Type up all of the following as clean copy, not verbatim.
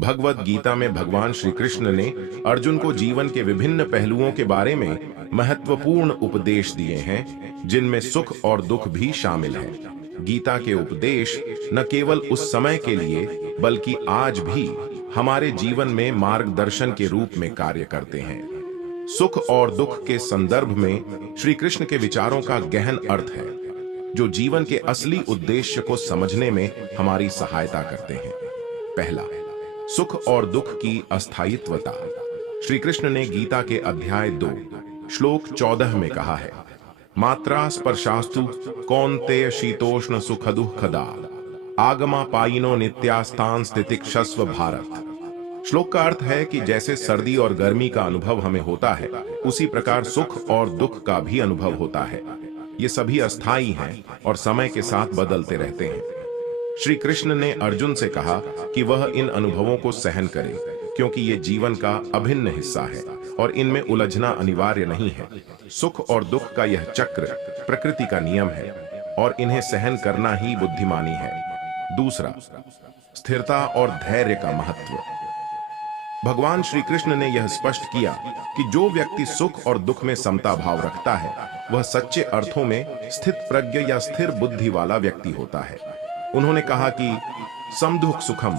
भगवत गीता में भगवान श्री कृष्ण ने अर्जुन को जीवन के विभिन्न पहलुओं के बारे में महत्वपूर्ण उपदेश दिए हैं, जिनमें सुख और दुख भी शामिल है। गीता के उपदेश न केवल उस समय के लिए बल्कि आज भी हमारे जीवन में मार्गदर्शन के रूप में कार्य करते हैं। सुख और दुख के संदर्भ में श्री कृष्ण के विचारों का गहन अर्थ है, जो जीवन के असली उद्देश्य को समझने में हमारी सहायता करते हैं। पहला, सुख और दुख की अस्थायित्वता। श्री कृष्ण ने गीता के अध्याय 2 श्लोक 14 में कहा है, मात्रा स्पर्शास्तु कौन्तेय शीतोष्ण सुख दुःखदा आगमा पायिनो नित्यास्तान स्थितिक्षस्व भारत। श्लोक का अर्थ है कि जैसे सर्दी और गर्मी का अनुभव हमें होता है, उसी प्रकार सुख और दुख का भी अनुभव होता है। ये सभी अस्थायी हैं और समय के साथ बदलते रहते हैं। श्री कृष्ण ने अर्जुन से कहा कि वह इन अनुभवों को सहन करे, क्योंकि ये जीवन का अभिन्न हिस्सा है और इनमें उलझना अनिवार्य नहीं है। सुख और दुख का यह चक्र प्रकृति का नियम है और इन्हें सहन करना ही बुद्धिमानी है। दूसरा, स्थिरता और धैर्य का महत्व। भगवान श्री कृष्ण ने यह स्पष्ट किया कि जो व्यक्ति सुख और दुख में समता भाव रखता है, वह सच्चे अर्थों में स्थित प्रज्ञ या स्थिर बुद्धि वाला व्यक्ति होता है। उन्होंने कहा कि समदुख सुखम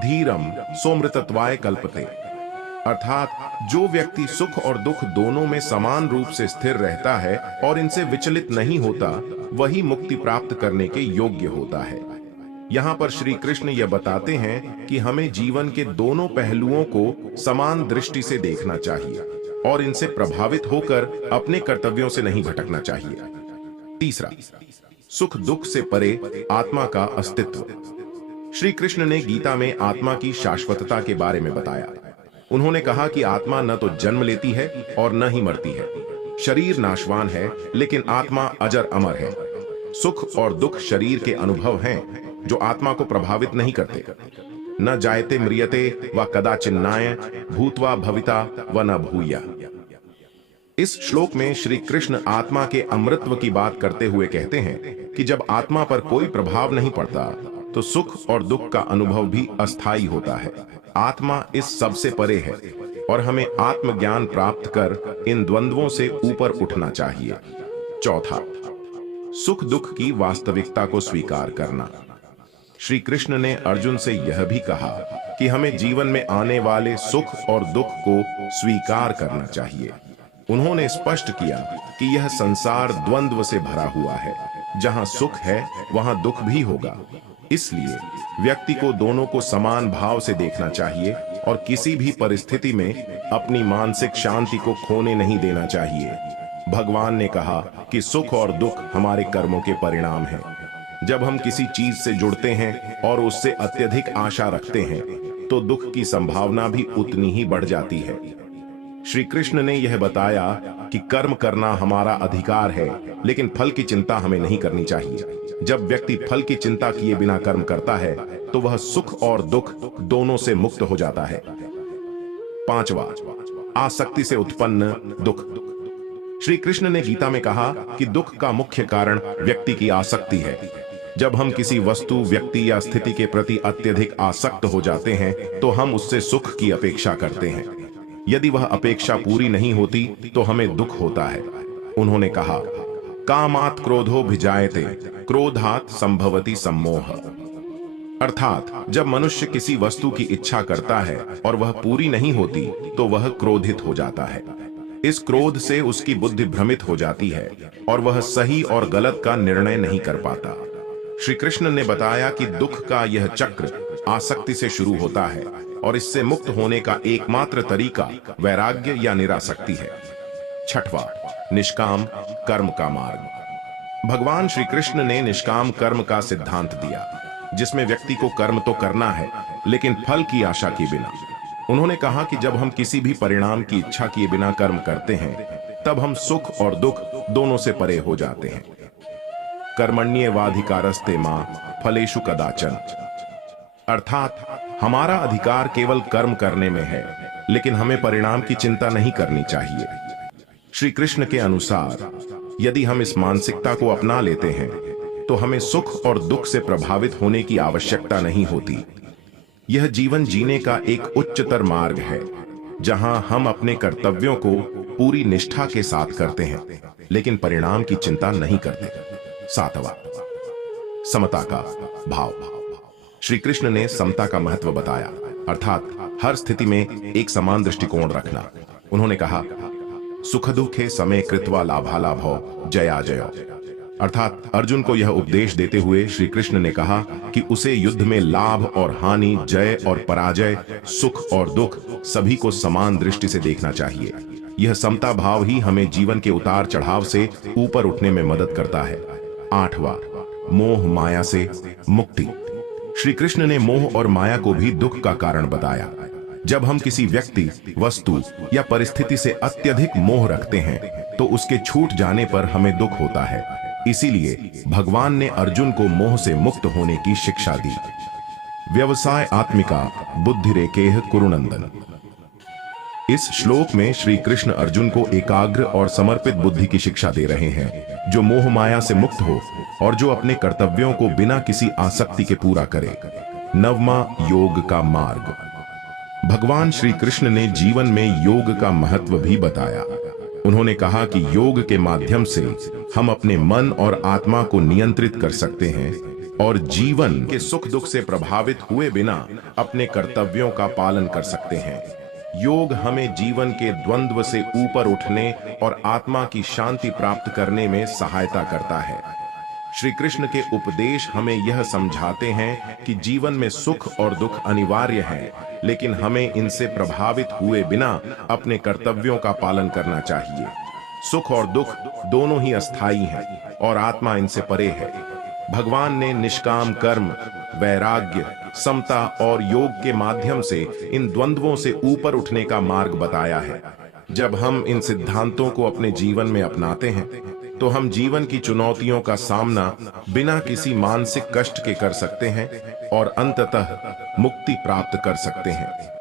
धीरम सोमृतत्वाय कल्पते, अर्थात जो व्यक्ति सुख और दुख दोनों में समान रूप से स्थिर रहता है और इनसे विचलित नहीं होता, वही मुक्ति प्राप्त करने के योग्य होता है। यहाँ पर श्री कृष्ण यह बताते हैं कि हमें जीवन के दोनों पहलुओं को समान दृष्टि से देखना चाहिए और इनसे प्रभावित होकर अपने कर्तव्यों से नहीं भटकना चाहिए। तीसरा, सुख दुख से परे आत्मा का अस्तित्व। श्री कृष्ण ने गीता में आत्मा की शाश्वतता के बारे में बताया। उन्होंने कहा कि आत्मा न तो जन्म लेती है और न ही मरती है। शरीर नाशवान है, लेकिन आत्मा अजर अमर है। सुख और दुख शरीर के अनुभव हैं जो आत्मा को प्रभावित नहीं करते। न जायते म्रियते व कदाचिन्नाय भूत्वा भविता व न भूया। इस श्लोक में श्री कृष्ण आत्मा के अमृतत्व की बात करते हुए कहते हैं कि जब आत्मा पर कोई प्रभाव नहीं पड़ता, तो सुख और दुख का अनुभव भी अस्थायी होता है। आत्मा इस सब से परे है और हमें आत्मज्ञान प्राप्त कर इन द्वंद्वों से ऊपर उठना चाहिए। चौथा, सुख दुख की वास्तविकता को स्वीकार करना। श्री कृष्ण ने अर्जुन से यह भी कहा कि हमें जीवन में आने वाले सुख और दुख को स्वीकार करना चाहिए। उन्होंने स्पष्ट किया कि यह संसार द्वंद्व से भरा हुआ है। जहां सुख है वहां दुख भी होगा। इसलिए व्यक्ति को दोनों को समान भाव से देखना चाहिए और किसी भी परिस्थिति में अपनी मानसिक शांति को खोने नहीं देना चाहिए। भगवान ने कहा कि सुख और दुख हमारे कर्मों के परिणाम हैं। जब हम किसी चीज से जुड़ते हैं और उससे अत्यधिक आशा रखते हैं, तो दुख की संभावना भी उतनी ही बढ़ जाती है। श्री कृष्ण ने यह बताया कि कर्म करना हमारा अधिकार है, लेकिन फल की चिंता हमें नहीं करनी चाहिए। जब व्यक्ति फल की चिंता किए बिना कर्म करता है, तो वह सुख और दुख दोनों से मुक्त हो जाता है। पांचवा, आसक्ति से उत्पन्न दुख। श्री कृष्ण ने गीता में कहा कि दुख का मुख्य कारण व्यक्ति की आसक्ति है। जब हम किसी वस्तु, व्यक्ति या स्थिति के प्रति अत्यधिक आसक्त हो जाते हैं, तो हम उससे सुख की अपेक्षा करते हैं। यदि वह अपेक्षा पूरी नहीं होती, तो हमें दुख होता है। उन्होंने कहा, कामात् क्रोधो भिजायते क्रोधात् संभवति सम्मोह, अर्थात जब मनुष्य किसी वस्तु की इच्छा करता है और वह पूरी नहीं होती, तो वह क्रोधित हो जाता है। इस क्रोध से उसकी बुद्धि भ्रमित हो जाती है और वह सही और गलत का निर्णय नहीं कर पाता। श्री कृष्ण ने बताया कि दुख का यह चक्र आसक्ति से शुरू होता है और इससे मुक्त होने का एकमात्र तरीका वैराग्य या निरासक्ति है। छठवां, निष्काम कर्म का मार्ग। भगवान श्री कृष्ण ने निष्काम कर्म का सिद्धांत दिया, जिसमें व्यक्ति को कर्म तो करना है, लेकिन फल की आशा किए बिना। उन्होंने कहा कि जब हम किसी भी परिणाम की इच्छा किए बिना कर्म करते हैं, तब हम सुख और दुख दोनों से परे हो जाते हैं। कर्मण्येवाधिकारस्ते मां फलेषु कदाचन, अर्थात हमारा अधिकार केवल कर्म करने में है, लेकिन हमें परिणाम की चिंता नहीं करनी चाहिए। श्री कृष्ण के अनुसार यदि हम इस मानसिकता को अपना लेते हैं, तो हमें सुख और दुख से प्रभावित होने की आवश्यकता नहीं होती। यह जीवन जीने का एक उच्चतर मार्ग है, जहां हम अपने कर्तव्यों को पूरी निष्ठा के साथ करते हैं, लेकिन परिणाम की चिंता नहीं करते। 7वां, समता का भाव। श्री कृष्ण ने समता का महत्व बताया, अर्थात हर स्थिति में एक समान दृष्टिकोण रखना। उन्होंने कहा, सुख दुखे समय कृत्वा लाभालाभो जया जयो। अर्थात अर्जुन को यह उपदेश देते हुए श्री कृष्ण ने कहा कि उसे युद्ध में लाभ और हानि, जय और पराजय, सुख और दुख सभी को समान दृष्टि से देखना चाहिए। यह समता भाव ही हमें जीवन के उतार चढ़ाव से ऊपर उठने में मदद करता है। 8वां, मोह माया से मुक्ति। श्री कृष्ण ने मोह और माया को भी दुख का कारण बताया। जब हम किसी व्यक्ति, वस्तु या परिस्थिति से अत्यधिक मोह रखते हैं तो उसके छूट जाने पर हमें दुख होता है। इसीलिए भगवान ने अर्जुन को मोह से मुक्त होने की शिक्षा दी। व्यवसाय आत्मिका बुद्धिरेकेह कुरुनंदन। इस श्लोक में श्री कृष्ण अर्जुन को एकाग्र और समर्पित बुद्धि की शिक्षा दे रहे हैं, जो मोह माया से मुक्त हो और जो अपने कर्तव्यों को बिना किसी आसक्ति के पूरा करे। 9वां, योग का मार्ग। भगवान श्री कृष्ण ने जीवन में योग का महत्व भी बताया। उन्होंने कहा कि योग के माध्यम से हम अपने मन और आत्मा को नियंत्रित कर सकते हैं और जीवन के सुख दुख से प्रभावित हुए बिना अपने कर्तव्यों का पालन कर सकते हैं। योग हमें जीवन के द्वंद्व से ऊपर उठने और आत्मा की शांति प्राप्त करने में सहायता करता है। श्री कृष्ण के उपदेश हमें यह समझाते हैं कि जीवन में सुख और दुख अनिवार्य हैं, लेकिन हमें इनसे प्रभावित हुए बिना अपने कर्तव्यों का पालन करना चाहिए। सुख और दुख दोनों ही अस्थायी हैं और आत्मा इनसे परे है। भगवान ने निष्काम कर्म, वैराग्य, समता और योग के माध्यम से इन द्वंद्वों से ऊपर उठने का मार्ग बताया है। जब हम इन सिद्धांतों को अपने जीवन में अपनाते हैं तो हम जीवन की चुनौतियों का सामना बिना किसी मानसिक कष्ट के कर सकते हैं और अंततः मुक्ति प्राप्त कर सकते हैं।